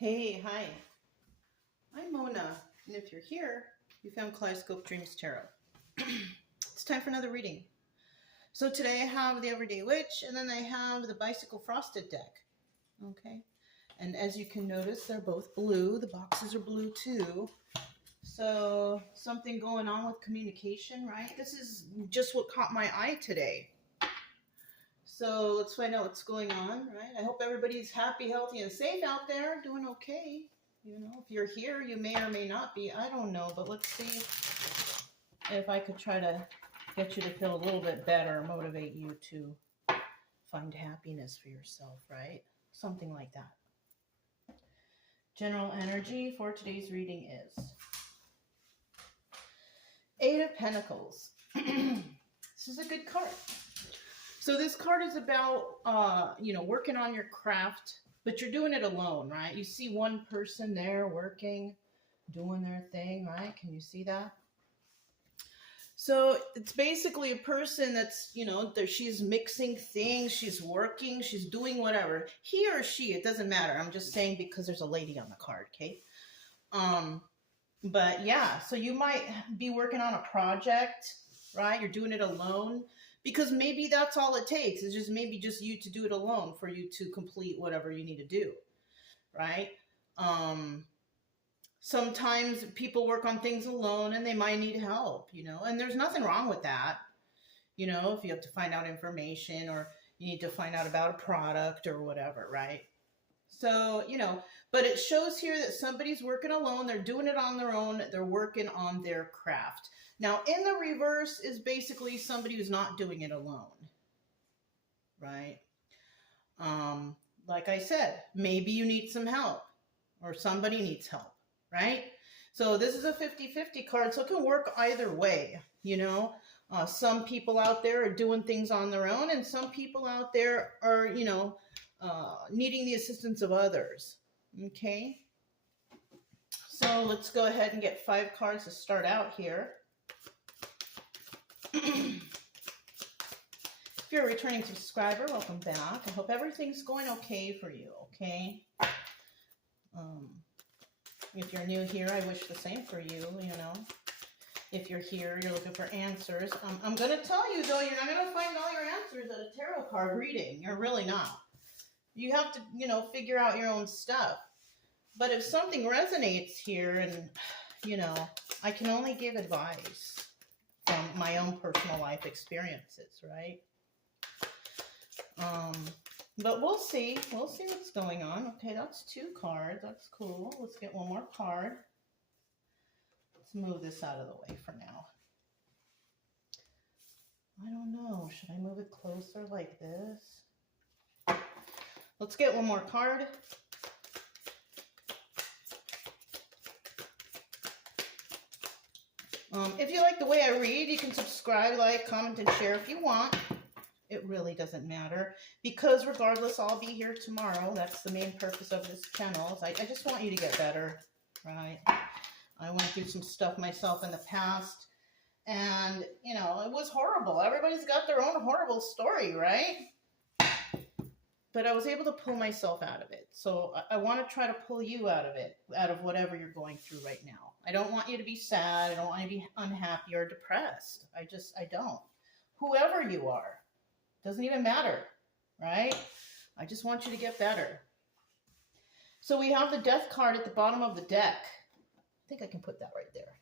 Hey, hi. I'm Mona, and if you're here, you found Kaleidoscope Dreams Tarot. It's time for another reading. So today I have the Everyday Witch, and then I have the Bicycle Frosted deck. Okay, and as you can notice, they're both blue. The boxes are blue too. So something going on with communication, right? This is just what caught my eye today. So let's find out what's going on, right? I hope everybody's happy, healthy, and safe out there, doing okay. You know, if you're here, you may or may not be. I don't know, but let's see if I could try to get you to feel a little bit better, motivate you to find happiness for yourself, right? Something like that. General energy for today's reading is Eight of Pentacles. This is a good card. So this card is about, working on your craft, but you're doing it alone, right? You see one person there working, doing their thing, right? Can you see that? So it's basically a person that's, she's mixing things, she's working, she's doing whatever. He or she, it doesn't matter. I'm just saying because there's a lady on the card, okay? But yeah, so you might be working on a project, right? You're doing it alone. Because maybe that's all it takes. It's just maybe just you to do it alone for you to complete whatever you need to do, right? Sometimes people work on things alone and they might need help, and there's nothing wrong with that. If you have to find out information or you need to find out about a product or whatever, right? So, but it shows here that somebody's working alone. They're doing it on their own. They're working on their craft. Now, in the reverse is basically somebody who's not doing it alone, right? Like I said, maybe you need some help or somebody needs help, right? So this is a 50-50 card, so it can work either way, Some people out there are doing things on their own, and some people out there are, needing the assistance of others, okay? So let's go ahead and get 5 cards to start out here. If you're a returning subscriber, welcome back. I hope everything's going okay for you, okay? If you're new here, I wish the same for you, If you're here, you're looking for answers. I'm going to tell you, though, you're not going to find all your answers at a tarot card reading. You're really not. You have to, figure out your own stuff. But if something resonates here and, I can only give advice from my own personal life experiences, right? But we'll see. We'll see what's going on. Okay, that's 2 cards. That's cool. Let's get one more card. Let's move this out of the way for now. I don't know. Should I move it closer like this? Let's get one more card. If you like the way I read, you can subscribe, like, comment, and share if you want. It really doesn't matter because regardless, I'll be here tomorrow. That's the main purpose of this channel. I just want you to get better, right? I went through some stuff myself in the past and, it was horrible. Everybody's got their own horrible story, right? But I was able to pull myself out of it. So I want to try to pull you out of it, out of whatever you're going through right now. I don't want you to be sad. I don't want you to be unhappy or depressed. I don't. Whoever you are, doesn't even matter, right? I just want you to get better. So we have the Death card at the bottom of the deck. I think I can put that right there.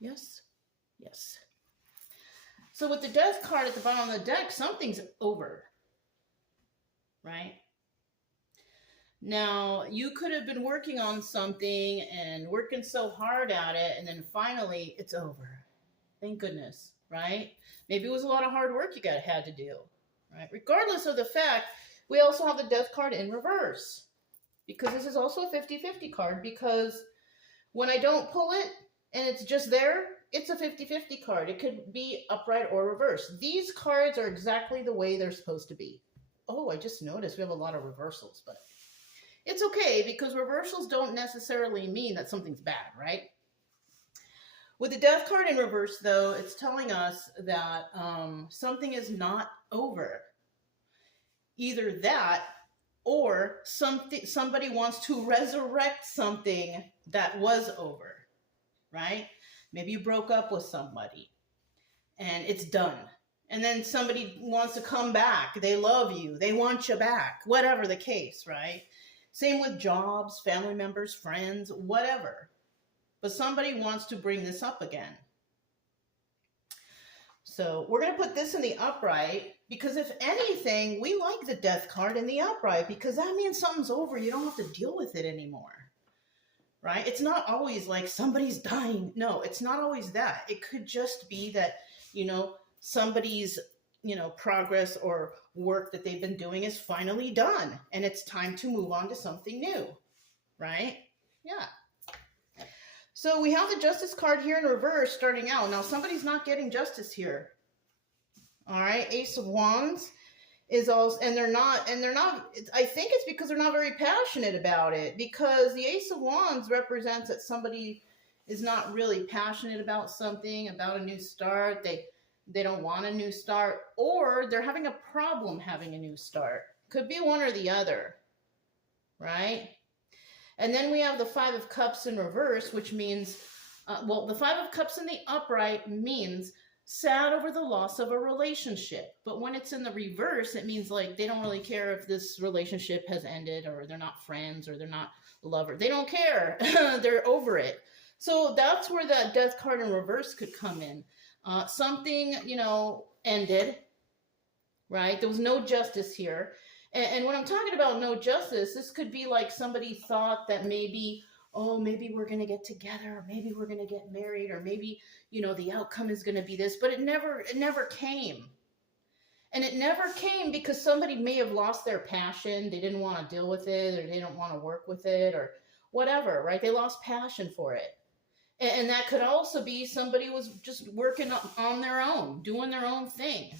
Yes? Yes. So with the Death card at the bottom of the deck, something's over. Right? Now, you could have been working on something and working so hard at it, and then finally it's over. Thank goodness, right? Maybe it was a lot of hard work you had to do, right? Regardless of the fact, we also have the Death card in reverse because this is also a 50-50 card because when I don't pull it and it's just there, it's a 50-50 card. It could be upright or reverse. These cards are exactly the way they're supposed to be. Oh, I just noticed we have a lot of reversals, but it's okay because reversals don't necessarily mean that something's bad, right? With the Death card in reverse, though, it's telling us that something is not over. Either that or somebody wants to resurrect something that was over, right? Maybe you broke up with somebody and it's done. And then somebody wants to come back. They love you. They want you back. Whatever the case, right? Same with jobs, family members, friends, whatever. But somebody wants to bring this up again. So we're going to put this in the upright because if anything, we like the death card in the upright because that means something's over. You don't have to deal with it anymore, right? It's not always like somebody's dying. No, it's not always that. It could just be that, somebody's, progress or work that they've been doing is finally done and it's time to move on to something new, right? Yeah. So we have the Justice card here in reverse starting out. Now somebody's not getting justice here. All right, Ace of Wands is also, and they're not, I think it's because they're not very passionate about it, because the Ace of Wands represents that somebody is not really passionate about something, about a new start. They don't want a new start, or they're having a problem having a new start. Could be one or the other, right? And then we have the Five of Cups in reverse, which means, the Five of Cups in the upright means sad over the loss of a relationship. But when it's in the reverse, it means like they don't really care if this relationship has ended, or they're not friends, or they're not lovers. They don't care. They're over it. So that's where that Death card in reverse could come in. Something, ended, right? There was no justice here. And when I'm talking about no justice, this could be like somebody thought that maybe we're going to get together, or maybe we're going to get married, or maybe, the outcome is going to be this, but it never came. And it never came because somebody may have lost their passion. They didn't want to deal with it, or they didn't want to work with it, or whatever, right? They lost passion for it. And that could also be somebody was just working on their own, doing their own thing,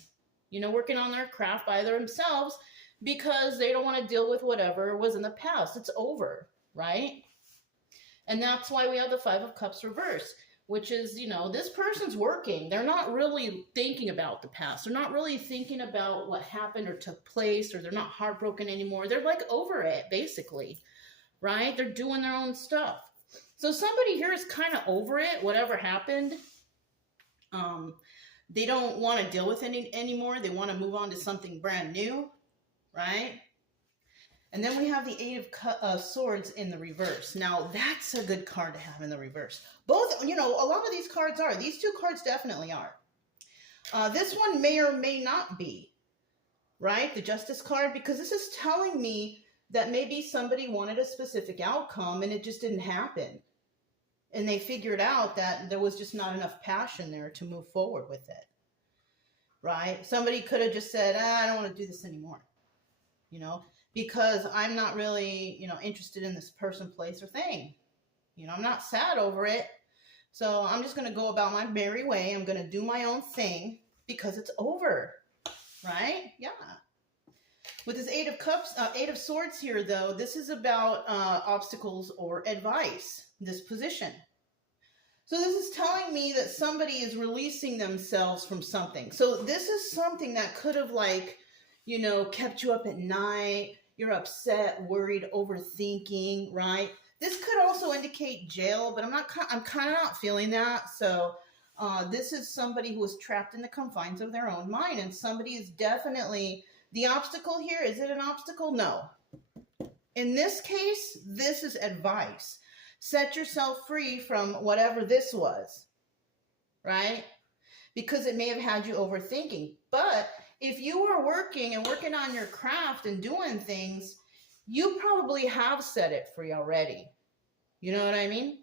working on their craft by themselves because they don't want to deal with whatever was in the past. It's over, right? And that's why we have the Five of Cups reverse, which is, this person's working. They're not really thinking about the past. They're not really thinking about what happened or took place, or they're not heartbroken anymore. They're like over it, basically, right? They're doing their own stuff. So somebody here is kind of over it, whatever happened. They don't want to deal with it anymore. They want to move on to something brand new, right? And then we have the Eight of Swords in the reverse. Now, that's a good card to have in the reverse. Both, a lot of these cards are. These two cards definitely are. This one may or may not be, right? The Justice card, because this is telling me that maybe somebody wanted a specific outcome and it just didn't happen. And they figured out that there was just not enough passion there to move forward with it, right? Somebody could have just said, I don't want to do this anymore, because I'm not really, interested in this person, place, or thing. I'm not sad over it. So I'm just going to go about my merry way. I'm going to do my own thing because it's over, right? Yeah. With this Eight of Swords here, though, this is about obstacles or advice, this position. So this is telling me that somebody is releasing themselves from something. So this is something that could have, kept you up at night. You're upset, worried, overthinking, right? This could also indicate jail, but I'm kind of not feeling that. So this is somebody who is trapped in the confines of their own mind, and somebody is definitely... The obstacle here, is it an obstacle? No. In this case, this is advice. Set yourself free from whatever this was, right? Because it may have had you overthinking. But if you are working on your craft and doing things, you probably have set it free already. You know what I mean?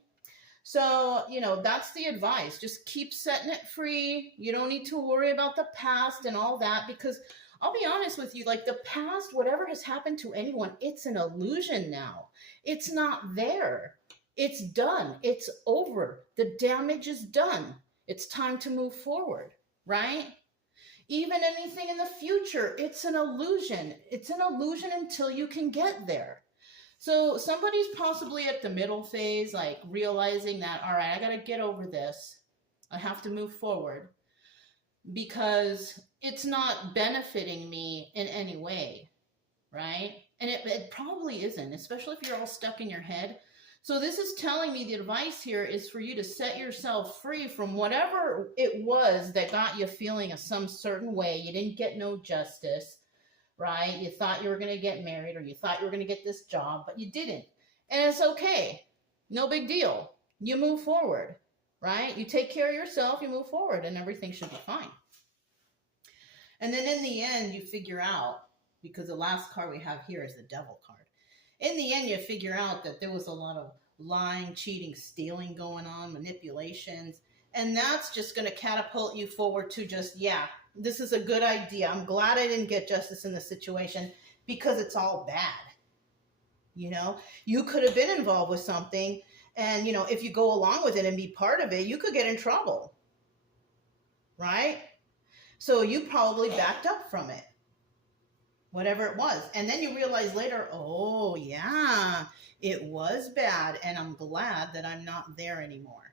So, that's the advice. Just keep setting it free. You don't need to worry about the past and all that, because I'll be honest with you, like the past, whatever has happened to anyone, it's an illusion now. It's not there. It's done. It's over. The damage is done. It's time to move forward, right? Even anything in the future, it's an illusion. It's an illusion until you can get there. So somebody's possibly at the middle phase, like realizing that, all right, I got to get over this. I have to move forward because it's not benefiting me in any way, right? And it probably isn't, especially if you're all stuck in your head. So this is telling me the advice here is for you to set yourself free from whatever it was that got you feeling a some certain way. You didn't get no justice, right? You thought you were going to get married, or you thought you were going to get this job, but you didn't. And it's okay. No big deal. You move forward, right? You take care of yourself, you move forward, and everything should be fine. And then in the end, you figure out, because the last card we have here is the Devil card. In the end, you figure out that there was a lot of lying, cheating, stealing going on, manipulations. And that's just going to catapult you forward to just, yeah, this is a good idea. I'm glad I didn't get justice in this situation because it's all bad. You know, you could have been involved with something. And, you know, if you go along with it and be part of it, you could get in trouble. Right? So you probably backed up from it. Whatever it was. And then you realize later, oh, yeah, it was bad. And I'm glad that I'm not there anymore.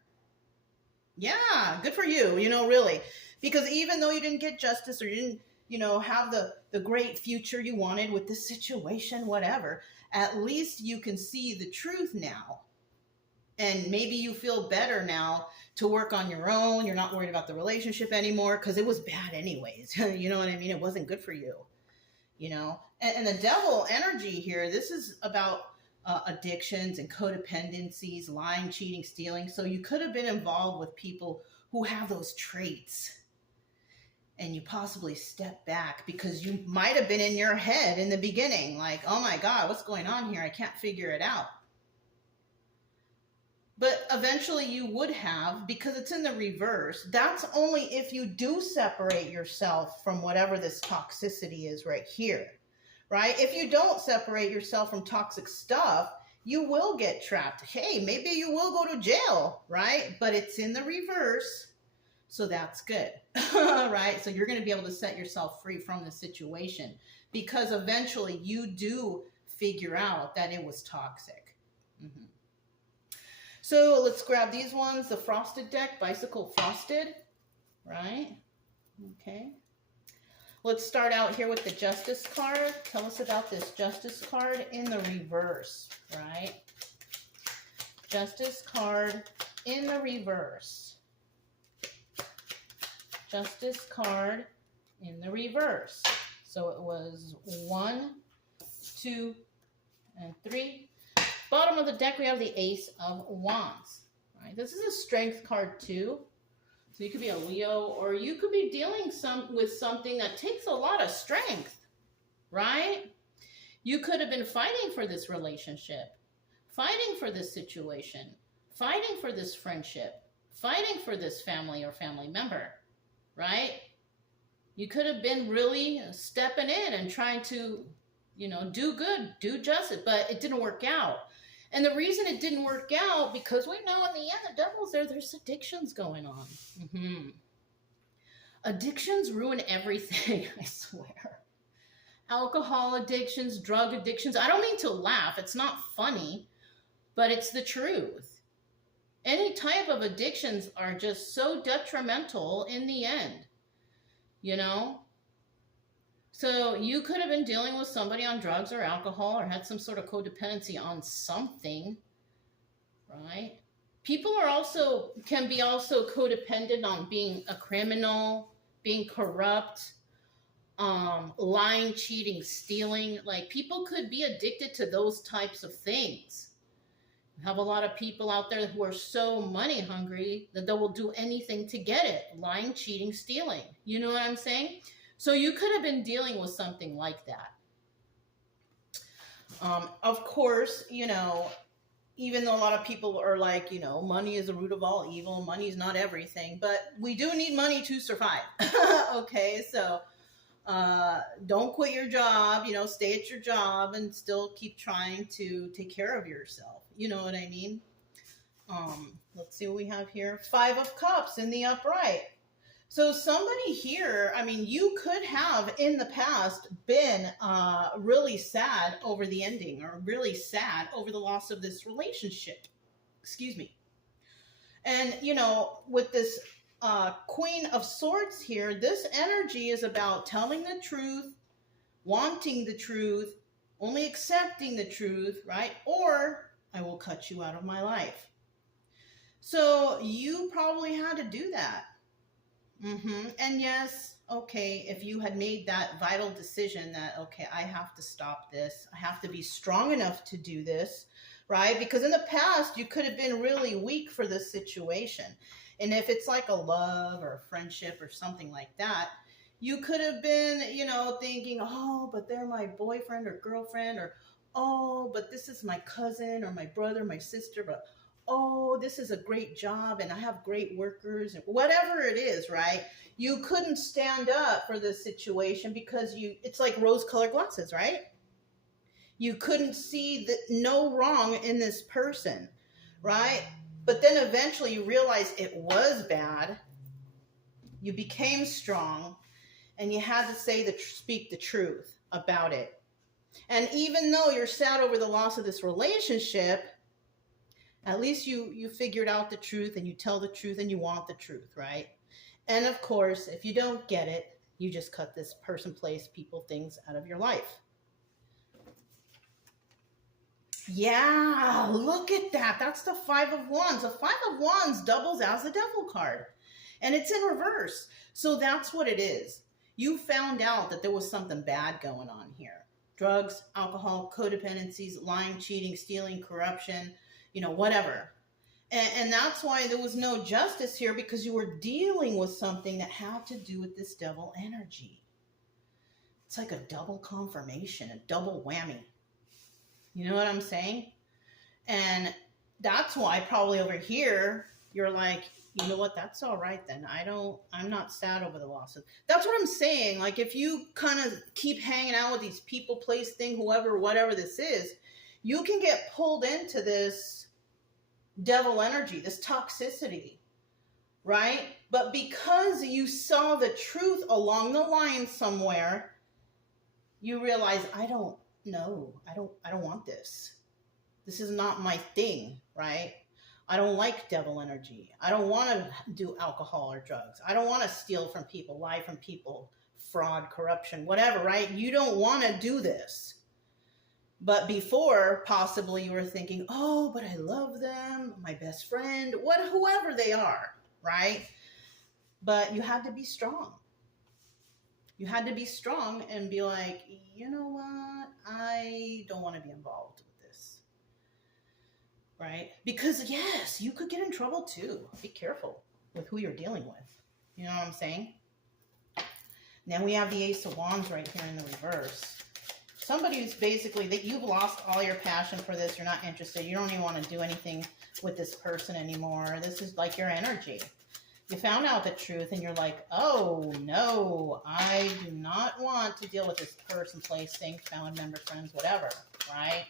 Yeah, good for you, you know, really. Because even though you didn't get justice or you didn't, you know, have the great future you wanted with this situation, whatever, at least you can see the truth now. And maybe you feel better now to work on your own. You're not worried about the relationship anymore because it was bad anyways. You know what I mean? It wasn't good for you. You know, and the devil energy here, this is about addictions and codependencies, lying, cheating, stealing. So you could have been involved with people who have those traits. And you possibly step back because you might have been in your head in the beginning. Like, oh my God, what's going on here? I can't figure it out. But eventually you would have, because it's in the reverse. That's only if you do separate yourself from whatever this toxicity is right here, right? If you don't separate yourself from toxic stuff, you will get trapped. Hey, maybe you will go to jail, right? But it's in the reverse, so that's good, right? So you're going to be able to set yourself free from the situation because eventually you do figure out that it was toxic. Mm-hmm. So let's grab these ones, the Frosted deck, Bicycle Frosted, right? Okay. Let's start out here with the Justice card. Tell us about this Justice card in the reverse, right? Justice card in the reverse. Justice card in the reverse. So it was 1, 2, and 3. Bottom of the deck, we have the Ace of Wands. Right? This is a strength card too. So you could be a Leo, or you could be dealing with something that takes a lot of strength, right? You could have been fighting for this relationship, fighting for this situation, fighting for this friendship, fighting for this family or family member, right? You could have been really stepping in and trying to, you know, do good, do justice, but it didn't work out. And the reason it didn't work out, because we know in the end, the devil's there, there's addictions going on. Mm-hmm. Addictions ruin everything, I swear. Alcohol addictions, drug addictions. I don't mean to laugh. It's not funny, but it's the truth. Any type of addictions are just so detrimental in the end, you know? So you could have been dealing with somebody on drugs or alcohol or had some sort of codependency on something, right? People can be also codependent on being a criminal, being corrupt, lying, cheating, stealing. Like people could be addicted to those types of things. We have a lot of people out there who are so money hungry that they will do anything to get it. Lying, cheating, stealing. You know what I'm saying? So you could have been dealing with something like that. Of course, you know, even though a lot of people are like, you know, money is the root of all evil, money is not everything, but we do need money to survive. Okay, so don't quit your job, you know, stay at your job and still keep trying to take care of yourself. You know what I mean? Let's see what we have here. 5 of Cups in the upright. So somebody here, I mean, you could have in the past been really sad over the ending or really sad over the loss of this relationship. Excuse me. And, you know, with this Queen of Swords here, this energy is about telling the truth, wanting the truth, only accepting the truth, right? Or I will cut you out of my life. So you probably had to do that. And yes, okay, if you had made that vital decision that, okay, I have to stop this, I have to be strong enough to do this, right? Because in the past, you could have been really weak for this situation. And if it's like a love or a friendship or something like that, you could have been, thinking, oh, but they're my boyfriend or girlfriend, or, oh, but this is my cousin or my brother, my sister, but oh, this is a great job and I have great workers, and whatever it is, right? You couldn't stand up for this situation because it's like rose-colored glasses, right? You couldn't see no wrong in this person, right? But then eventually you realized it was bad. You became strong and you had to speak the truth about it. And even though you're sad over the loss of this relationship, at least you figured out the truth and you tell the truth and you want the truth, right? And of course, if you don't get it, you just cut this person, place, people, things out of your life. Yeah, look at that. That's the Five of Wands. The Five of Wands doubles as the Devil card. And it's in reverse. So that's what it is. You found out that there was something bad going on here. Drugs, alcohol, codependencies, lying, cheating, stealing, corruption, whatever. And that's why there was no justice here, because you were dealing with something that had to do with this devil energy. It's like a double confirmation, a double whammy. You know what I'm saying? And that's why probably over here, you're like, you know what? That's all right then. I'm not sad over the losses. That's what I'm saying. Like, if you kind of keep hanging out with these people, place, thing, whoever, whatever this is, you can get pulled into this devil energy, this toxicity, right? But because you saw the truth along the line somewhere, you realize, I don't want this. This is not my thing, right? I don't like devil energy. I don't want to do alcohol or drugs. I don't want to steal from people, lie from people, fraud, corruption, whatever, right? You don't want to do this. But before, possibly you were thinking, oh, but I love them, my best friend, whoever they are, right? But you had to be strong. You had to be strong and be like, you know what? I don't want to be involved with this, right? Because yes, you could get in trouble too. Be careful with who you're dealing with. You know what I'm saying? Then we have the Ace of Wands right here in the reverse. Somebody who's basically, that you've lost all your passion for this. You're not interested. You don't even want to do anything with this person anymore. This is like your energy. You found out the truth and you're like, oh no, I do not want to deal with this person, place, thing, family member, friends, whatever, right?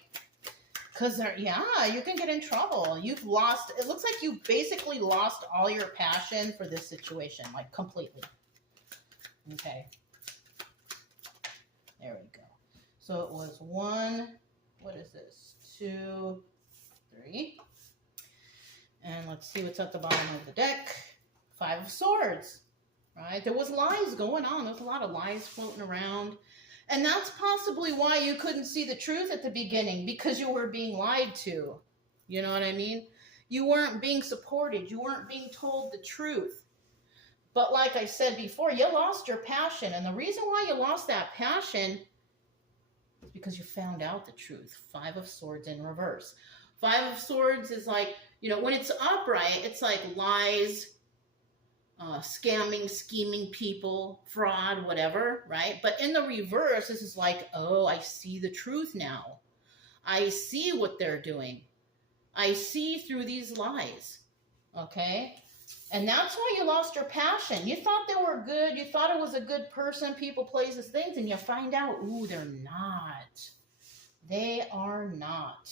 Because you can get in trouble. You've lost, it looks like you basically lost all your passion for this situation, like completely. Okay. There we go. So it was 1, what is this? 2, 3. And let's see what's at the bottom of the deck. 5 of Swords, right? There was lies going on. There was a lot of lies floating around. And that's possibly why you couldn't see the truth at the beginning, because you were being lied to. You know what I mean? You weren't being supported. You weren't being told the truth. But like I said before, you lost your passion. And the reason why you lost that passion is because you found out the truth. 5 of Swords in reverse. 5 of Swords is like, when it's upright, it's like lies, scamming, scheming people, fraud, whatever, right? But in the reverse, this is like, oh, I see the truth now. I see what they're doing. I see through these lies, okay? And that's why you lost your passion. You thought they were good. You thought it was a good person, people, places, things, and you find out, ooh, they're not. They are not.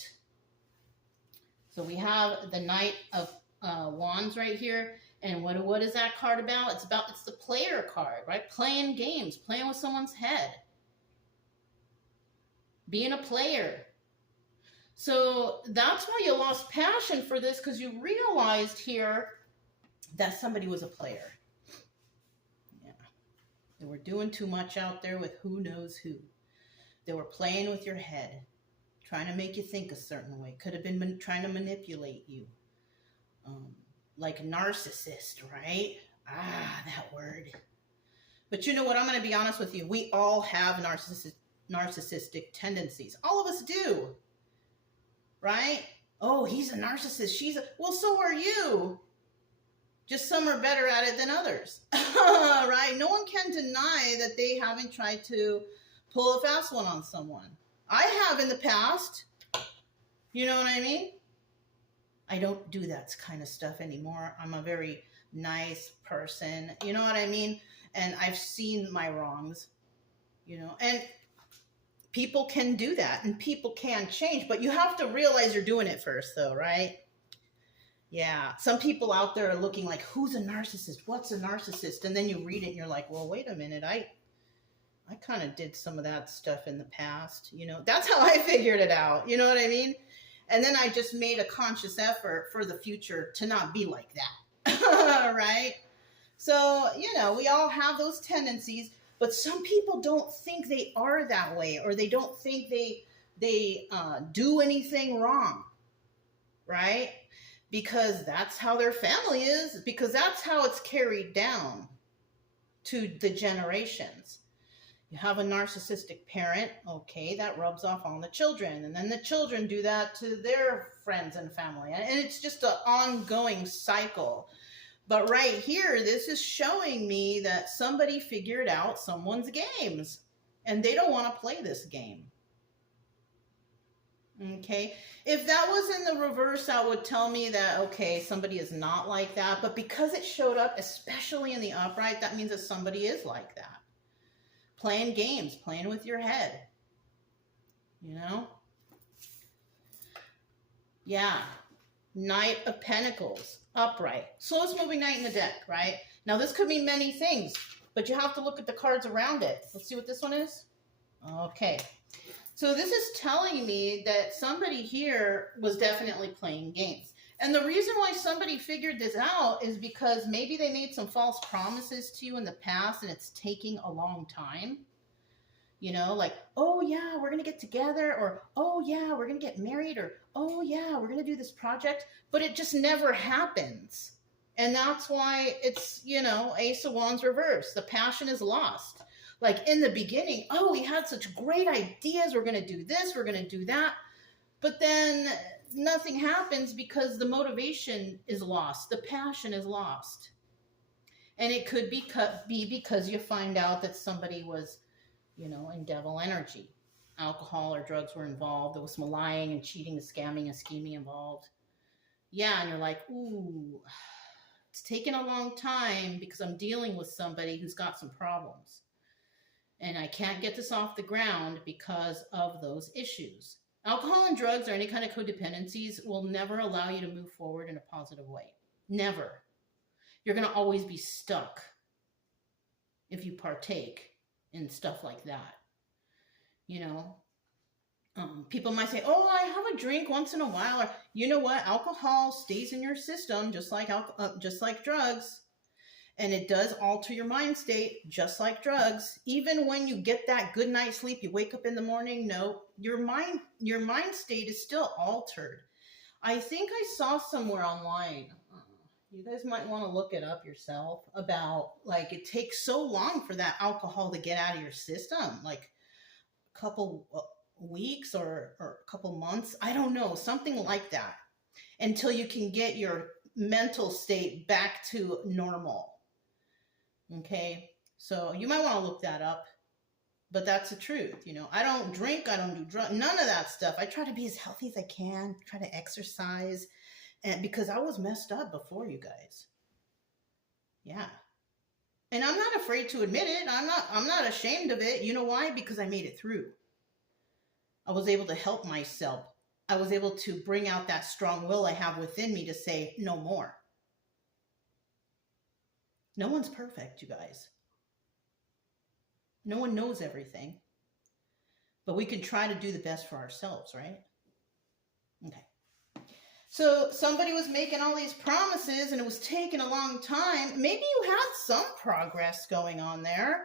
So we have the Knight of Wands right here. And what is that card about? It's the player card, right? Playing games, playing with someone's head. Being a player. So that's why you lost passion for this, because you realized here that somebody was a player. Yeah. They were doing too much out there with who knows who. They were playing with your head, trying to make you think a certain way. Could have been trying to manipulate you. Like a narcissist, right? Ah, that word. But you know what? I'm going to be honest with you. We all have narcissistic tendencies. All of us do. Right? Oh, he's a narcissist. Well, so are you. Just some are better at it than others. Right? No one can deny that they haven't tried to pull a fast one on someone. I have in the past. You know what I mean? I don't do that kind of stuff anymore. I'm a very nice person. You know what I mean? And I've seen my wrongs, and people can do that and people can change, but you have to realize you're doing it first though, right? Yeah. Some people out there are looking like, who's a narcissist? What's a narcissist? And then you read it and you're like, well, wait a minute. I kind of did some of that stuff in the past, that's how I figured it out. You know what I mean? And then I just made a conscious effort for the future to not be like that. Right? So, we all have those tendencies, but some people don't think they are that way, or they don't think they do anything wrong, right? Because that's how their family is, because that's how it's carried down to the generations. You have a narcissistic parent, okay, that rubs off on the children, and then the children do that to their friends and family, and it's just an ongoing cycle. But right here, this is showing me that somebody figured out someone's games, and they don't want to play this game. Okay, if that was in the reverse, that would tell me that, okay, somebody is not like that, but because it showed up, especially in the upright, that means that somebody is like that. Playing games, playing with your head, Yeah. Knight of Pentacles, upright. Slowest moving knight in the deck, right? Now, this could mean many things, but you have to look at the cards around it. Let's see what this one is. Okay. So this is telling me that somebody here was definitely playing games. And the reason why somebody figured this out is because maybe they made some false promises to you in the past and it's taking a long time. Like, oh yeah, we're going to get together, or oh yeah, we're going to get married, or oh yeah, we're going to do this project, but it just never happens. And that's why it's, Ace of Wands reverse. The passion is lost. Like in the beginning, oh, we had such great ideas. We're going to do this, we're going to do that. But then nothing happens because the motivation is lost. The passion is lost. And it could be because you find out that somebody was, in devil energy. Alcohol or drugs were involved. There was some lying and cheating and scamming and scheming involved. Yeah, and you're like, ooh, it's taken a long time because I'm dealing with somebody who's got some problems. And I can't get this off the ground because of those issues. Alcohol and drugs or any kind of codependencies will never allow you to move forward in a positive way. Never. You're going to always be stuck if you partake in stuff like that. People might say, oh, I have a drink once in a while. Or, you know what? Alcohol stays in your system just like drugs. And it does alter your mind state just like drugs. Even when you get that good night's sleep, you wake up in the morning, no, your mind state is still altered. I think I saw somewhere online, you guys might want to look it up yourself, about like it takes so long for that alcohol to get out of your system, like a couple weeks or a couple months, I don't know, something like that, until you can get your mental state back to normal. Okay, so you might want to look that up, but that's the truth. I don't drink, I don't do drugs, none of that stuff. I try to be as healthy as I can, try to exercise, and because I was messed up before, you guys. Yeah. And I'm not afraid to admit it. I'm not ashamed of it. You know why? Because I made it through. I was able to help myself. I was able to bring out that strong will I have within me to say no more. No one's perfect, you guys. No one knows everything. But we can try to do the best for ourselves, right? Okay. So somebody was making all these promises and it was taking a long time. Maybe you had some progress going on there,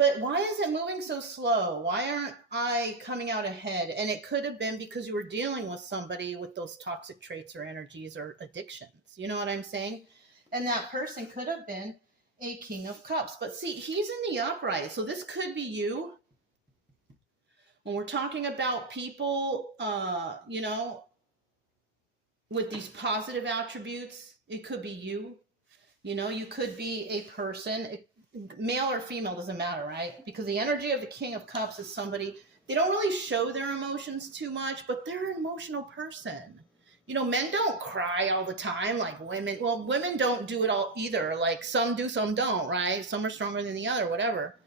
But why is it moving so slow? Why aren't I coming out ahead? And it could have been because you were dealing with somebody with those toxic traits or energies or addictions. You know what I'm saying? And that person could have been a King of Cups. But see, he's in the upright. So this could be you. When we're talking about people, you know, with these positive attributes, it could be you. You know, you could be a person, male or female, doesn't matter, right? Because the energy of the King of Cups is somebody, they don't really show their emotions too much, but they're an emotional person. You know, men don't cry all the time like women. Well, women don't do it all either. Like some do, some don't, right? Some are stronger than the other, whatever.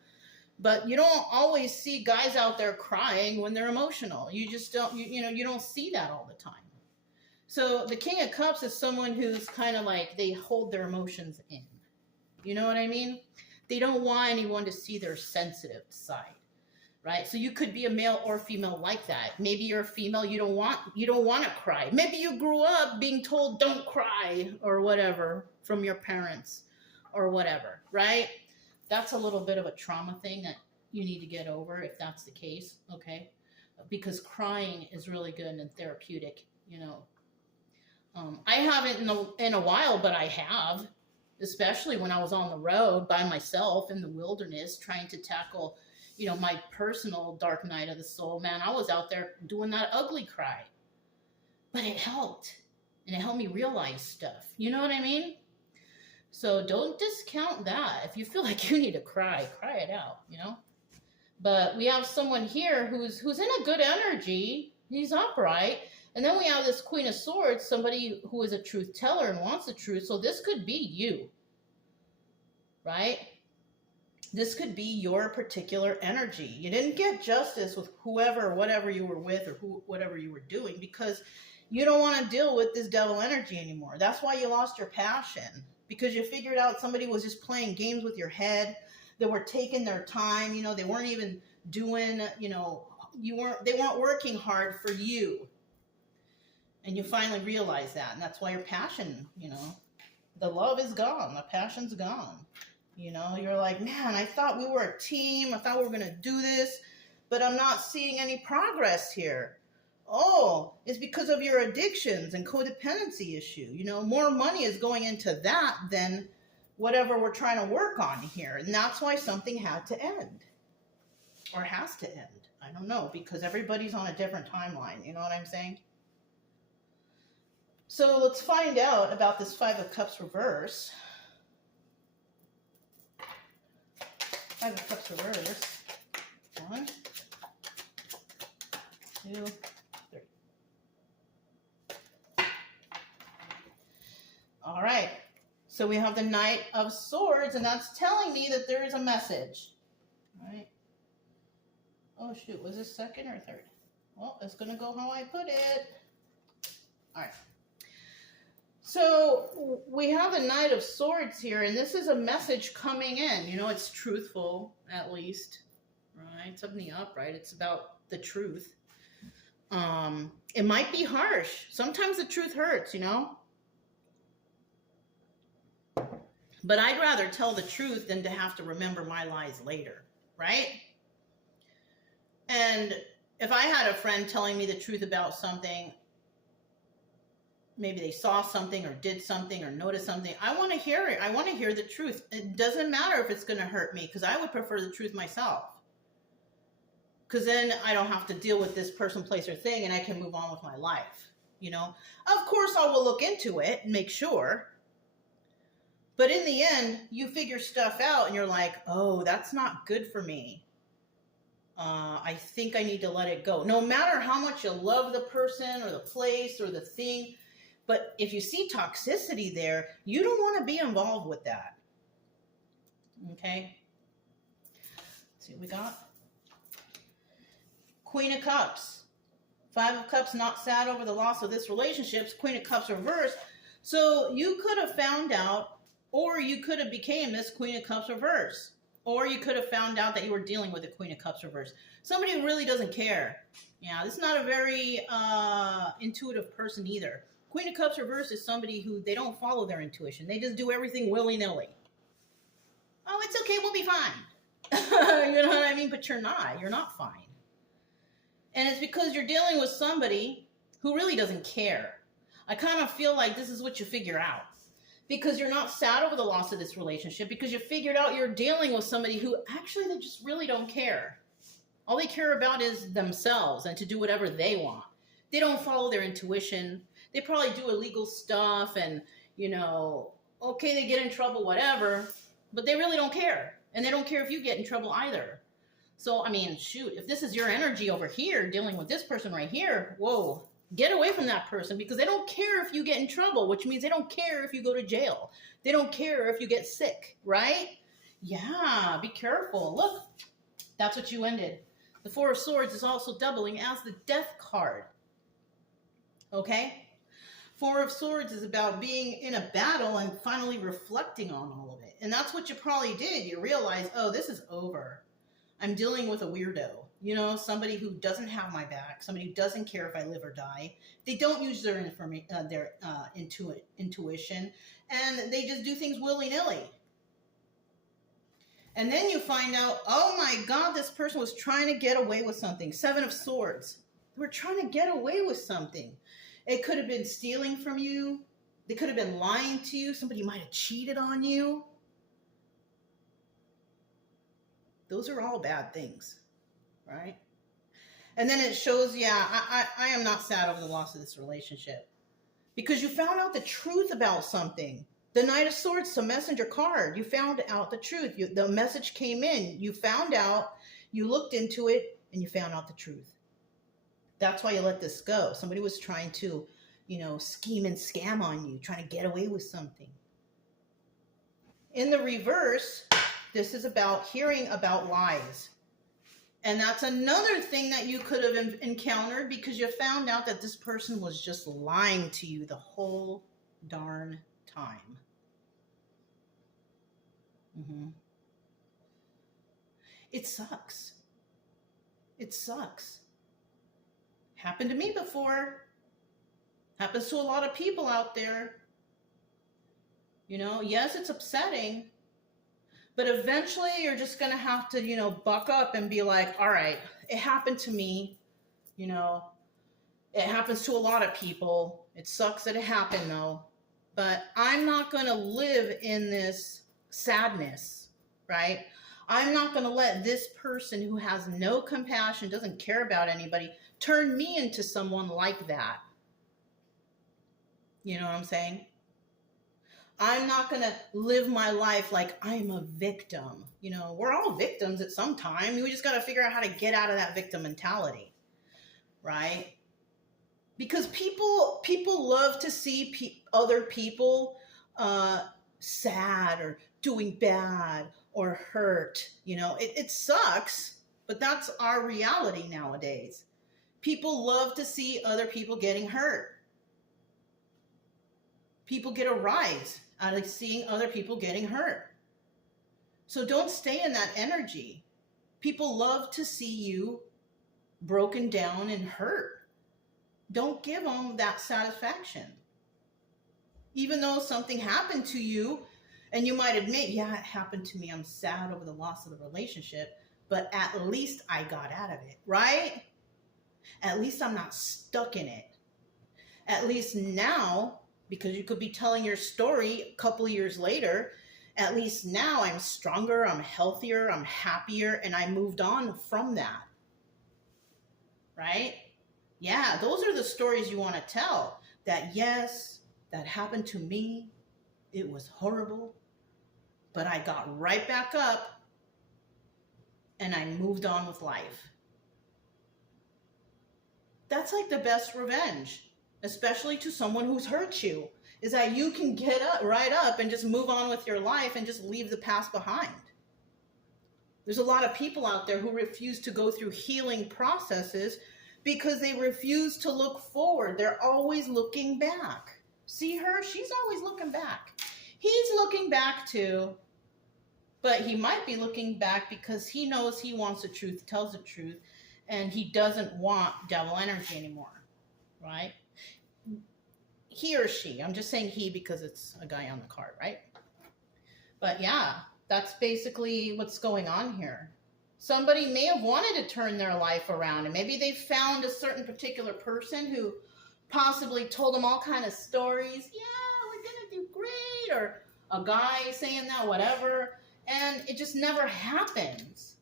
But you don't always see guys out there crying when they're emotional. You just don't, you know, you don't see that all the time. So the King of Cups is someone who's kind of like, they hold their emotions in. You know what I mean? They don't want anyone to see their sensitive side, right? So you could be a male or female like that. Maybe you're a female, you don't want to cry. Maybe you grew up being told don't cry or whatever from your parents or whatever, right? That's a little bit of a trauma thing that you need to get over if that's the case, okay? Because crying is really good and therapeutic, you know. I haven't in a while, but I have, especially when I was on the road by myself in the wilderness trying to tackle, you know, my personal dark night of the soul. Man, I was out there doing that ugly cry. But it helped. And it helped me realize stuff. You know what I mean? So don't discount that. If you feel like you need to cry it out, you know? But we have someone here who's in a good energy. He's upright. And then we have this Queen of Swords, somebody who is a truth teller and wants the truth. So this could be you, right? This could be your particular energy. You didn't get justice with whoever, whatever you were with or whatever you were doing because you don't want to deal with this devil energy anymore. That's why you lost your passion, because you figured out somebody was just playing games with your head. They were taking their time. You know, they weren't even doing, you know, they weren't working hard for you. And you finally realize that. And that's why your passion, you know, the love is gone. The passion's gone. You know, you're like, man, I thought we were a team. I thought we were going to do this, but I'm not seeing any progress here. Oh, it's because of your addictions and codependency issue. You know, more money is going into that than whatever we're trying to work on here. And that's why something had to end or has to end. I don't know, because everybody's on a different timeline. You know what I'm saying? So let's find out about this Five of Cups reverse. Five of Cups reverse. 1, 2, 3. All right. So we have the Knight of Swords, and that's telling me that there is a message. All right. Oh, shoot. Was this second or third? Well, it's going to go how I put it. All right. So we have a Knight of Swords here, and this is a message coming in. You know, it's truthful, at least, right? It's up in the upright. It's about the truth. It might be harsh. Sometimes the truth hurts, you know? But I'd rather tell the truth than to have to remember my lies later, right? And if I had a friend telling me the truth about something, maybe they saw something or did something or noticed something, I want to hear it. I want to hear the truth. It doesn't matter if it's going to hurt me, because I would prefer the truth myself. Because then I don't have to deal with this person, place, or thing, and I can move on with my life. You know, of course I will look into it and make sure. But in the end, you figure stuff out and you're like, oh, that's not good for me. I think I need to let it go. No matter how much you love the person or the place or the thing, but if you see toxicity there, you don't want to be involved with that. Okay? Let's see what we got. Queen of Cups. Five of Cups, not sad over the loss of this relationship. Queen of Cups reversed. So you could have found out, or you could have became this Queen of Cups reverse. Or you could have found out that you were dealing with a Queen of Cups reverse. Somebody who really doesn't care. Yeah, this is not a very intuitive person either. Queen of Cups reverse is somebody who, they don't follow their intuition. They just do everything willy-nilly. Oh, it's okay, we'll be fine. You know what I mean? But you're not. You're not fine. And it's because you're dealing with somebody who really doesn't care. I kind of feel like this is what you figure out. Because you're not sad over the loss of this relationship, because you figured out you're dealing with somebody who actually they just really don't care. All they care about is themselves and to do whatever they want. They don't follow their intuition. They probably do illegal stuff and, you know, okay, they get in trouble, whatever, but they really don't care. And they don't care if you get in trouble either. So, I mean, shoot, if this is your energy over here, dealing with this person right here, whoa, get away from that person, because they don't care if you get in trouble, which means they don't care if you go to jail. They don't care if you get sick, right? Yeah, be careful. Look, that's what you ended. The Four of Swords is also doubling as the Death card. Okay? Four of Swords is about being in a battle and finally reflecting on all of it. And that's what you probably did. You realized, oh, this is over. I'm dealing with a weirdo. You know, somebody who doesn't have my back, somebody who doesn't care if I live or die. They don't use their intuition, and they just do things willy-nilly. And then you find out, oh my God, this person was trying to get away with something. Seven of Swords. They were trying to get away with something. It could have been stealing from you. They could have been lying to you. Somebody might have cheated on you. Those are all bad things, right? And then it shows, yeah, I am not sad over the loss of this relationship. Because you found out the truth about something. The Knight of Swords, the messenger card. You found out the truth. The message came in. You found out, you looked into it, and you found out the truth. That's why you let this go. Somebody was trying to, you know, scheme and scam on you, trying to get away with something. In the reverse, this is about hearing about lies. And that's another thing that you could have encountered, because you found out that this person was just lying to you the whole darn time. It sucks. It sucks. Happened to me before. Happens to a lot of people out there. You know, yes, it's upsetting. But eventually you're just going to have to, you know, buck up and be like, all right, it happened to me. You know, it happens to a lot of people. It sucks that it happened though. But I'm not going to live in this sadness, right? I'm not going to let this person who has no compassion, doesn't care about anybody, turn me into someone like that. You know what I'm saying? I'm not going to live my life like I'm a victim. You know, we're all victims at some time. We just got to figure out how to get out of that victim mentality, right? Because people love to see other people sad or doing bad or hurt. You know, it sucks, but that's our reality nowadays. People love to see other people getting hurt. People get a rise out of seeing other people getting hurt. So don't stay in that energy. People love to see you broken down and hurt. Don't give them that satisfaction. Even though something happened to you and you might admit, yeah, it happened to me. I'm sad over the loss of the relationship, but at least I got out of it, right? At least I'm not stuck in it. At least now, because you could be telling your story a couple of years later, at least now I'm stronger, I'm healthier, I'm happier, and I moved on from that. Right? Yeah, those are the stories you want to tell. That yes, that happened to me. It was horrible. But I got right back up and I moved on with life. That's like the best revenge, especially to someone who's hurt you, is that you can get up, right up and just move on with your life and just leave the past behind. There's a lot of people out there who refuse to go through healing processes because they refuse to look forward. They're always looking back. See her? She's always looking back. He's looking back too, but he might be looking back because he knows he wants the truth, tells the truth, and he doesn't want devil energy anymore, right? He or she. I'm just saying he because it's a guy on the card, right? But yeah, That's basically what's going on here. Somebody may have wanted to turn their life around, and maybe they found a certain particular person who possibly told them all kind of stories. Yeah, we're going to do great. Or a guy saying that, whatever. And it just never happens.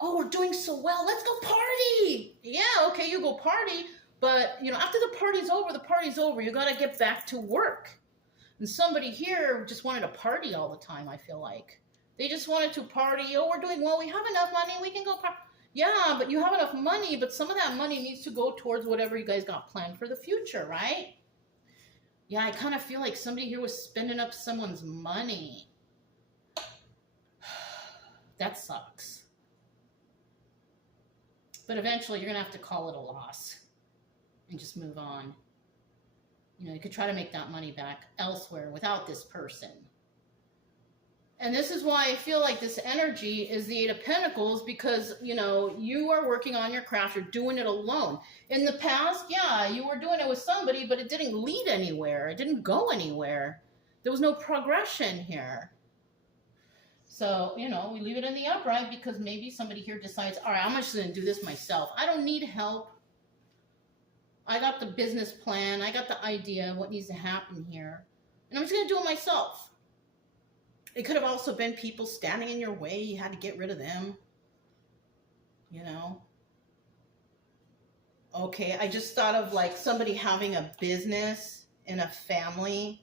Oh, we're doing so well. Let's go party. Yeah, okay, you go party. But, you know, after the party's over, the party's over. You got to get back to work. And somebody here just wanted to party all the time, I feel like. They just wanted to party. Oh, we're doing well. We have enough money. We can go party. Yeah, but you have enough money, but some of that money needs to go towards whatever you guys got planned for the future, right? Yeah, I kind of feel like somebody here was spending up someone's money. That sucks. But eventually you're going to have to call it a loss and just move on. You know, you could try to make that money back elsewhere without this person. And this is why I feel like this energy is the Eight of Pentacles, because, you know, you are working on your craft. You're doing it alone. In the past, yeah, you were doing it with somebody, but it didn't lead anywhere. It didn't go anywhere. There was no progression here. So, you know, we leave it in the upright because maybe somebody here decides, all right, I'm just going to do this myself. I don't need help. I got the business plan. I got the idea of what needs to happen here. And I'm just going to do it myself. It could have also been people standing in your way. You had to get rid of them. You know? Okay, I just thought of like somebody having a business in a family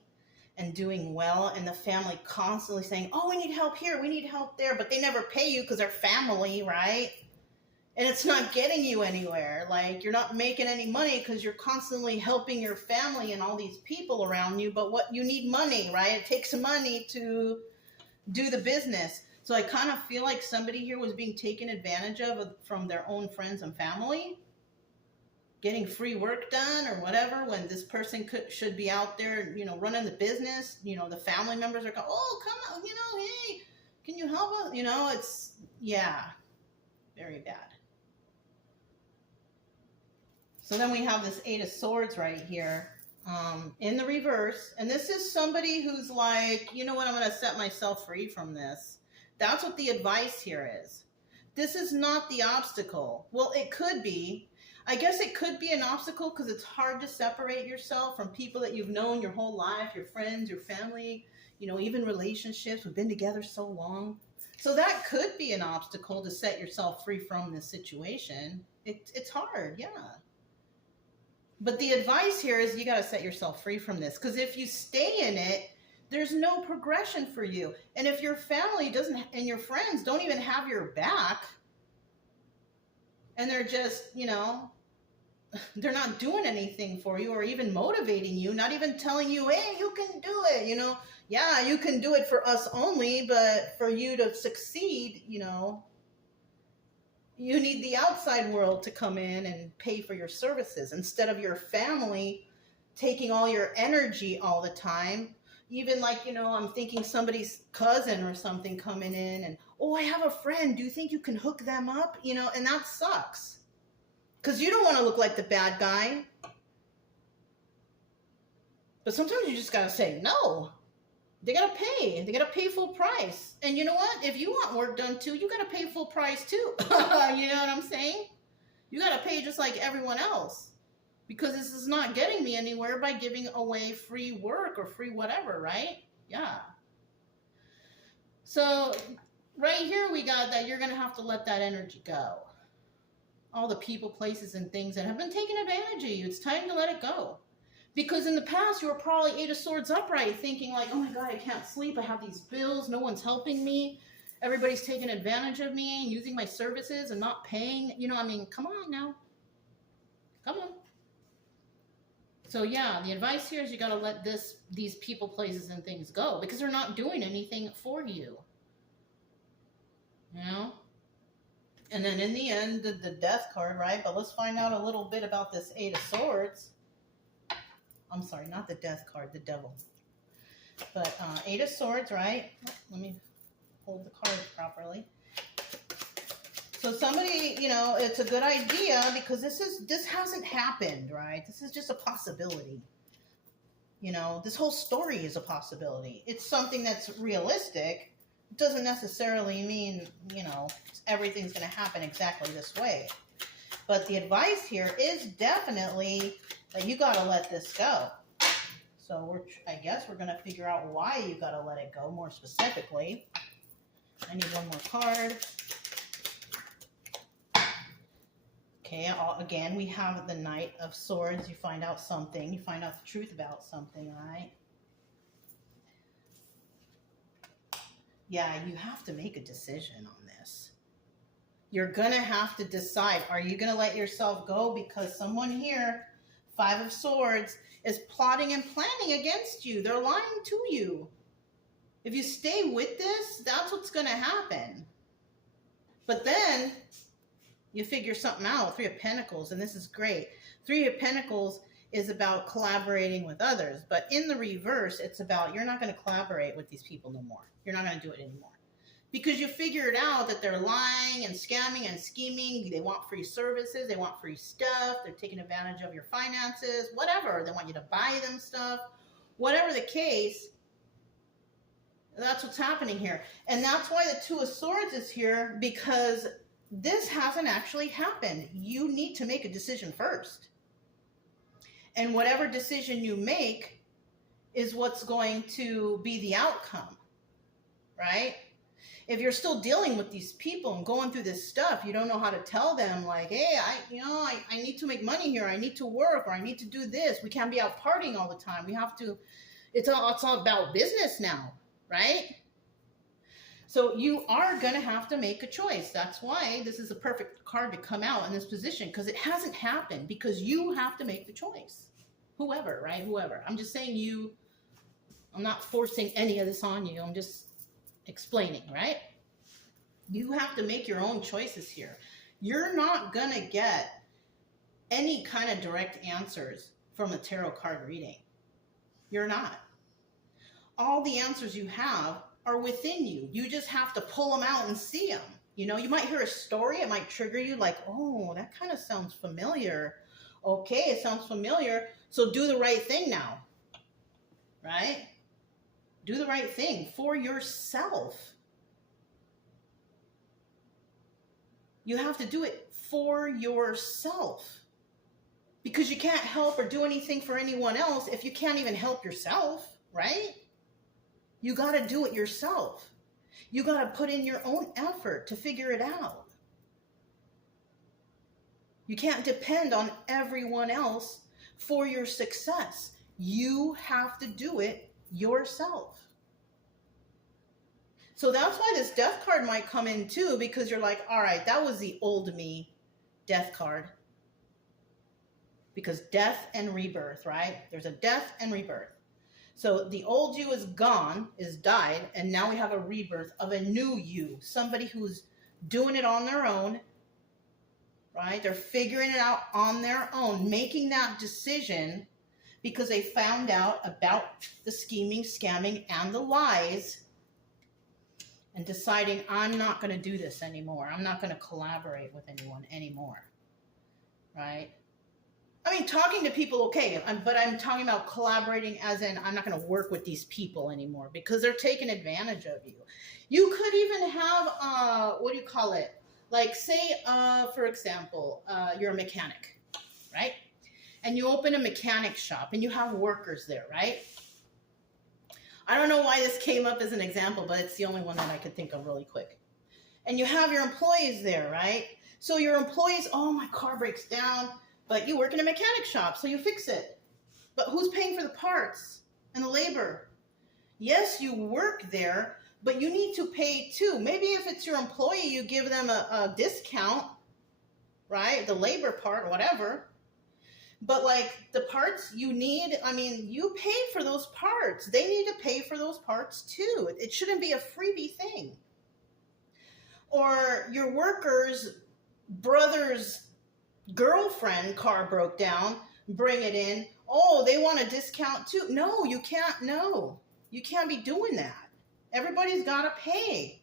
and doing well, and the family constantly saying, oh, we need help here, we need help there, but they never pay you because they're family, right? And it's not getting you anywhere. Like, you're not making any money because you're constantly helping your family and all these people around you, but what you need money, right? It takes money to do the business. So I kind of feel like somebody here was being taken advantage of from their own friends and family, getting free work done or whatever, when this person should be out there, you know, running the business. You know, the family members are going, oh, come on, you know, hey, can you help us? You know, it's, yeah, very bad. So then we have this Eight of Swords right here in the reverse. And this is somebody who's like, you know what, I'm going to set myself free from this. That's what the advice here is. This is not the obstacle. Well, it could be. I guess it could be an obstacle because it's hard to separate yourself from people that you've known your whole life, your friends, your family, you know, even relationships. We've been together so long. So that could be an obstacle to set yourself free from this situation. It's hard, yeah. But the advice here is you got to set yourself free from this, because if you stay in it, there's no progression for you. And if your family doesn't, and your friends don't even have your back, and they're just, you know, they're not doing anything for you or even motivating you, not even telling you, hey, you can do it, you know. Yeah, you can do it for us only, but for you to succeed, you know, you need the outside world to come in and pay for your services instead of your family taking all your energy all the time. Even like, you know, I'm thinking somebody's cousin or something coming in and, oh, I have a friend. Do you think you can hook them up? You know, and that sucks. Because you don't want to look like the bad guy. But sometimes you just got to say no. They got to pay. They got to pay full price. And you know what? If you want work done too, you got to pay full price too. You know what I'm saying? You got to pay just like everyone else. Because this is not getting me anywhere by giving away free work or free whatever, right? Yeah. So right here we got that you're going to have to let that energy go. All the people, places, and things that have been taking advantage of you. It's time to let it go. Because in the past, you were probably Eight of Swords upright, thinking like, oh my God, I can't sleep. I have these bills. No one's helping me. Everybody's taking advantage of me, using my services and not paying. You know, I mean, come on now. Come on. So yeah, the advice here is you got to let these people, places, and things go because they're not doing anything for you. You know? And then in the end, the Death card, right? But let's find out a little bit about this Eight of Swords. I'm sorry, not the Death card, the Devil. But Eight of Swords, right? Let me hold the card properly. So somebody, you know, it's a good idea because this hasn't happened, right? This is just a possibility. You know, this whole story is a possibility. It's something that's realistic, doesn't necessarily mean, you know, everything's going to happen exactly this way. But the advice here is definitely that you got to let this go. So I guess we're going to figure out why you got to let it go more specifically. I need one more card. Okay, again, we have the Knight of Swords. You find out something. You find out the truth about something, all right? Yeah, you have to make a decision on this. You're going to have to decide, are you going to let yourself go? Because someone here, Five of Swords, is plotting and planning against you. They're lying to you. If you stay with this, that's what's going to happen. But then you figure something out. Three of Pentacles, and this is great. Three of Pentacles is about collaborating with others. But in the reverse, it's about you're not going to collaborate with these people no more. You're not going to do it anymore. Because you figured out that they're lying and scamming and scheming. They want free services. They want free stuff. They're taking advantage of your finances. Whatever. They want you to buy them stuff. Whatever the case, that's what's happening here. And that's why the Two of Swords is here, because this hasn't actually happened. You need to make a decision first. And whatever decision you make is what's going to be the outcome, right? If you're still dealing with these people and going through this stuff, you don't know how to tell them, like, hey, I need to make money here. I need to work, or I need to do this. We can't be out partying all the time. We have to, it's all about business now, right? So you are going to have to make a choice. That's why this is a perfect card to come out in this position, because it hasn't happened, because you have to make the choice. Whoever, right? Whoever. I'm just saying you, I'm not forcing any of this on you. I'm just explaining, right? You have to make your own choices here. You're not going to get any kind of direct answers from a tarot card reading. You're not. All the answers you have are within you. You just have to pull them out and see them. You know, you might hear a story. It might trigger you like, oh, that kind of sounds familiar. Okay, it sounds familiar. So do the right thing now, right? Do the right thing for yourself. You have to do it for yourself, because you can't help or do anything for anyone else if you can't even help yourself, right? You got to do it yourself. You got to put in your own effort to figure it out. You can't depend on everyone else for your success. You have to do it yourself. So that's why this Death card might come in too, because you're like, all right, that was the old me Death card. Because death and rebirth, right? There's a death and rebirth. So the old you is gone, is died, and now we have a rebirth of a new you. Somebody who's doing it on their own, right? They're figuring it out on their own, making that decision because they found out about the scheming, scamming, and the lies, and deciding, I'm not going to do this anymore. I'm not going to collaborate with anyone anymore, right? I mean, talking to people, okay, but I'm talking about collaborating as in I'm not going to work with these people anymore because they're taking advantage of you. You could even have, what do you call it? Like, say, for example, you're a mechanic, right? And you open a mechanic shop and you have workers there, right? I don't know why this came up as an example, but it's the only one that I could think of really quick. And you have your employees there, right? So your employees, oh, my car breaks down, but you work in a mechanic shop, so you fix it. But who's paying for the parts and the labor? Yes, you work there, but you need to pay too. Maybe if it's your employee, you give them a discount, right? The labor part, whatever. But like the parts you need, I mean, you pay for those parts. They need to pay for those parts too. It shouldn't be a freebie thing. Or your worker's brother's girlfriend car broke down, bring it in. Oh, they want a discount too. No, you can't. No, you can't be doing that. Everybody's got to pay.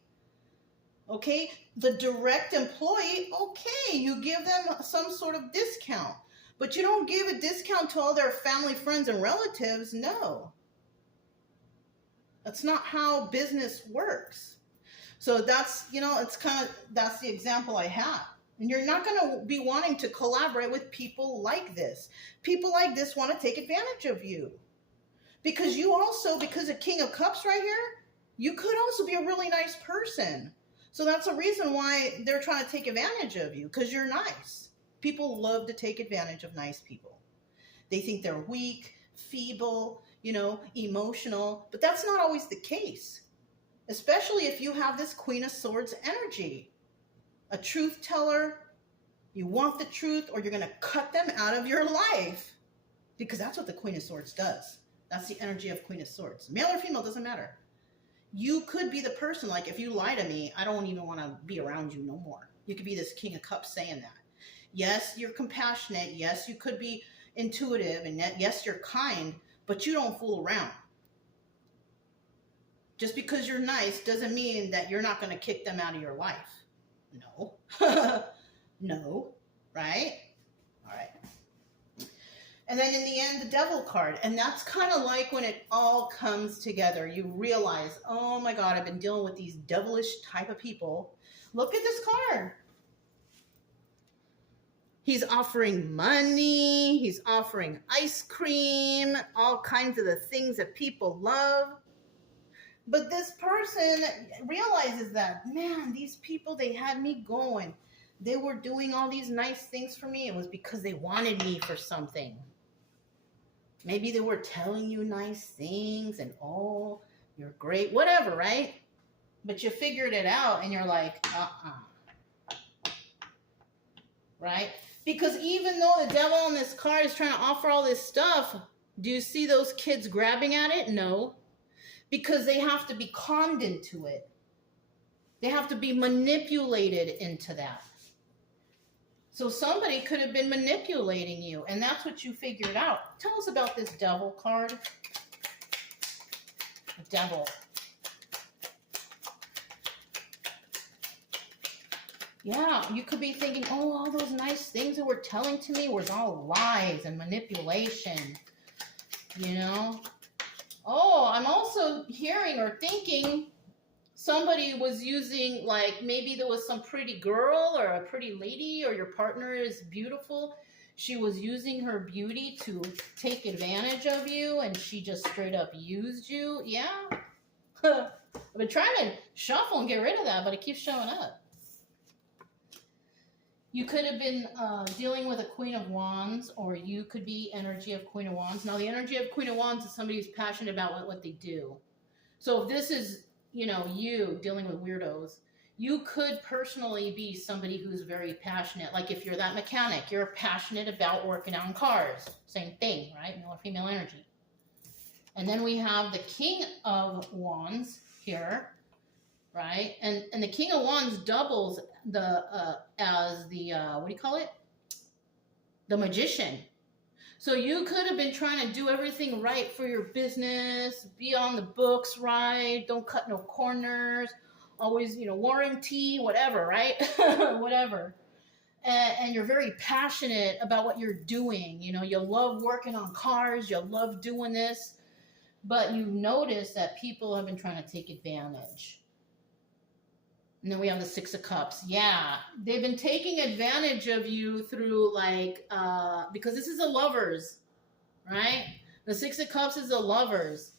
Okay. The direct employee, okay, you give them some sort of discount. But you don't give a discount to all their family, friends, and relatives. No. That's not how business works. So that's, it's kind of, that's the example I have. And you're not going to be wanting to collaborate with people like this. People like this want to take advantage of you. Because you also, because of King of Cups right here, you could also be a really nice person. So that's a reason why they're trying to take advantage of you, because you're nice. People love to take advantage of nice people. They think they're weak, feeble, emotional, but that's not always the case. Especially if you have this Queen of Swords energy. A truth teller, you want the truth, or you're going to cut them out of your life. Because that's what the Queen of Swords does. That's the energy of Queen of Swords. Male or female, doesn't matter. You could be the person, like, if you lie to me, I don't even want to be around you no more. You could be this King of Cups saying that. Yes, you're compassionate. Yes, you could be intuitive. And yes, you're kind. But you don't fool around. Just because you're nice doesn't mean that you're not going to kick them out of your life. No. No. Right? All right. And then in the end, the Devil card. And that's kind of like when it all comes together. You realize, oh my God, I've been dealing with these devilish type of people. Look at this card. He's offering money. He's offering ice cream. All kinds of the things that people love. But this person realizes that, man, these people, they had me going. They were doing all these nice things for me. It was because they wanted me for something. Maybe they were telling you nice things and, oh, you're great, whatever, right? But you figured it out and you're like, right? Because even though the devil on this card is trying to offer all this stuff, do you see those kids grabbing at it? No. Because they have to be conned into it. They have to be manipulated into that. So somebody could have been manipulating you, and that's what you figured out. Tell us about this Devil card. Devil. Yeah, you could be thinking, oh, all those nice things that were telling to me was all lies and manipulation. Oh, I'm also hearing or thinking somebody was using, like, maybe there was some pretty girl or a pretty lady, or your partner is beautiful. She was using her beauty to take advantage of you, and she just straight up used you. Yeah. I've been trying to shuffle and get rid of that, but it keeps showing up. You could have been dealing with a Queen of Wands, or you could be energy of Queen of Wands. Now, the energy of Queen of Wands is somebody who's passionate about what they do. So if this is, you dealing with weirdos, you could personally be somebody who's very passionate. Like if you're that mechanic, you're passionate about working on cars. Same thing, right? Male or female energy. And then we have the King of Wands here. Right? And the King of Wands doubles as the, what do you call it? The Magician. So you could have been trying to do everything right for your business, be on the books right, don't cut no corners, always, warranty, whatever, right? Whatever. And you're very passionate about what you're doing. You love working on cars, you love doing this, but you notice that people have been trying to take advantage. And then we have the Six of Cups. Yeah, they've been taking advantage of you through because this is the Lovers, right? The Six of Cups is the Lovers.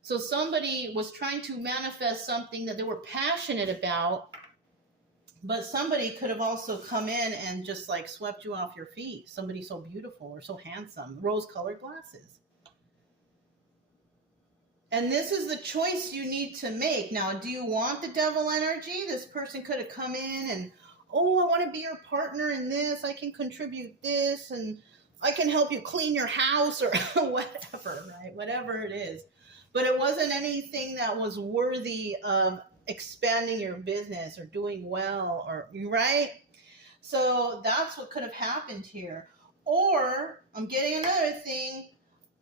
So somebody was trying to manifest something that they were passionate about, but somebody could have also come in and just swept you off your feet. Somebody so beautiful or so handsome, rose-colored glasses. And this is the choice you need to make. Now, do you want the Devil energy? This person could have come in and, oh, I want to be your partner in this. I can contribute this, and I can help you clean your house, or whatever, right? Whatever it is. But it wasn't anything that was worthy of expanding your business or doing well, or right? So that's what could have happened here. Or, I'm getting another thing,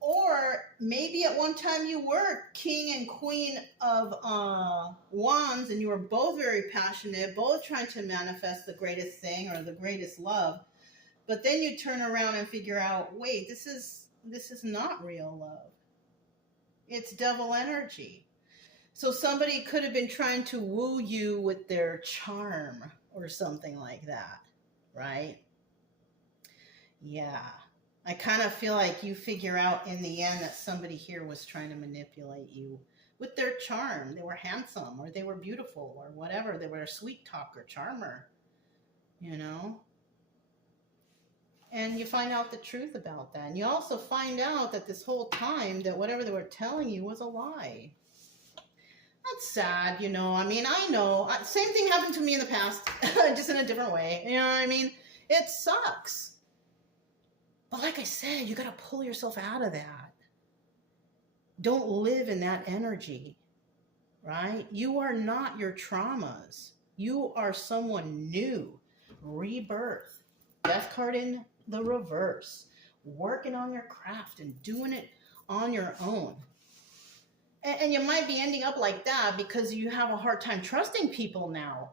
or maybe at one time you were King and Queen of Wands, and you were both very passionate, both trying to manifest the greatest thing or the greatest love. But then you turn around and figure out, wait, this is not real love. It's devil energy. So somebody could have been trying to woo you with their charm or something like that, right? Yeah. I kind of feel like you figure out in the end that somebody here was trying to manipulate you with their charm. They were handsome or they were beautiful or whatever. They were a sweet talker, charmer, you know? And you find out the truth about that. And you also find out that this whole time that whatever they were telling you was a lie. That's sad, you know. I mean, I know. Same thing happened to me in the past, just in a different way. You know what I mean? It sucks. But like I said, you got to pull yourself out of that. Don't live in that energy, right? You are not your traumas. You are someone new. Rebirth. Death card in the reverse. Working on your craft and doing it on your own. And you might be ending up like that because you have a hard time trusting people now.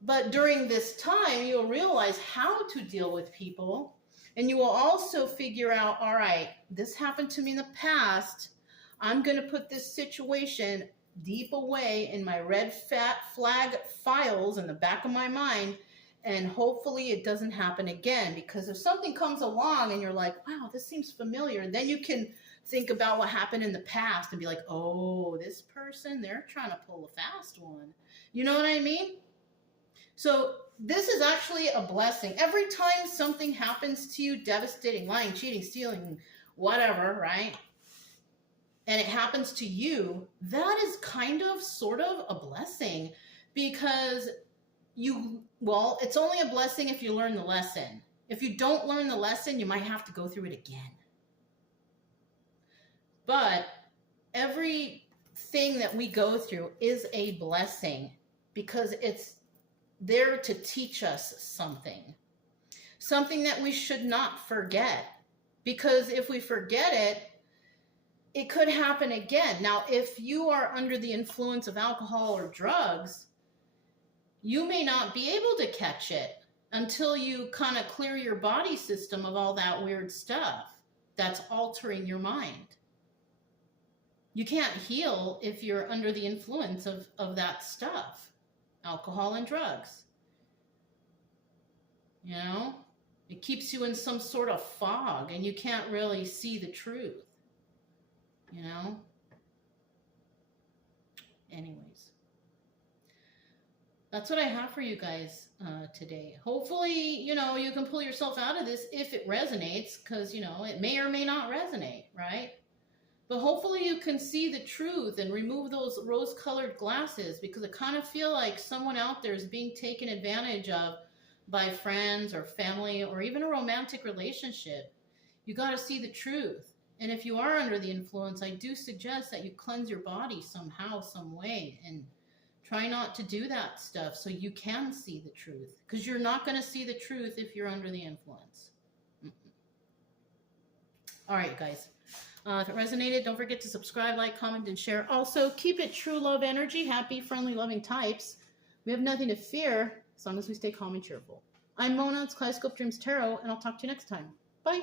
But during this time, you'll realize how to deal with people. And you will also figure out, all right, this happened to me in the past. I'm going to put this situation deep away in my red flag files in the back of my mind. And hopefully it doesn't happen again. Because if something comes along and you're like, wow, this seems familiar, then you can think about what happened in the past and be like, oh, this person, they're trying to pull a fast one. You know what I mean? So this is actually a blessing. Every time something happens to you, devastating, lying, cheating, stealing, whatever, right? And it happens to you, that is kind of, sort of a blessing because well, it's only a blessing if you learn the lesson. If you don't learn the lesson, you might have to go through it again. But everything that we go through is a blessing because it's there to teach us something. Something that we should not forget. Because if we forget it, it could happen again. Now, if you are under the influence of alcohol or drugs, you may not be able to catch it until you kind of clear your body system of all that weird stuff that's altering your mind. You can't heal if you're under the influence of that stuff, alcohol and drugs. You know, it keeps you in some sort of fog and you can't really see the truth, you know? Anyways, that's what I have for you guys today. Hopefully, you know, you can pull yourself out of this if it resonates, because, you know, it may or may not resonate, right? But hopefully you can see the truth and remove those rose-colored glasses, because I kind of feel like someone out there is being taken advantage of by friends or family or even a romantic relationship. You got to see the truth. And if you are under the influence, I do suggest that you cleanse your body somehow, some way, and try not to do that stuff so you can see the truth, because you're not going to see the truth if you're under the influence. All right, guys. If it resonated, don't forget to subscribe, like, comment, and share. Also, keep it true love energy, happy, friendly, loving types. We have nothing to fear as long as we stay calm and cheerful. I'm Mona, it's Kaleidoscope Dreams Tarot, and I'll talk to you next time. Bye.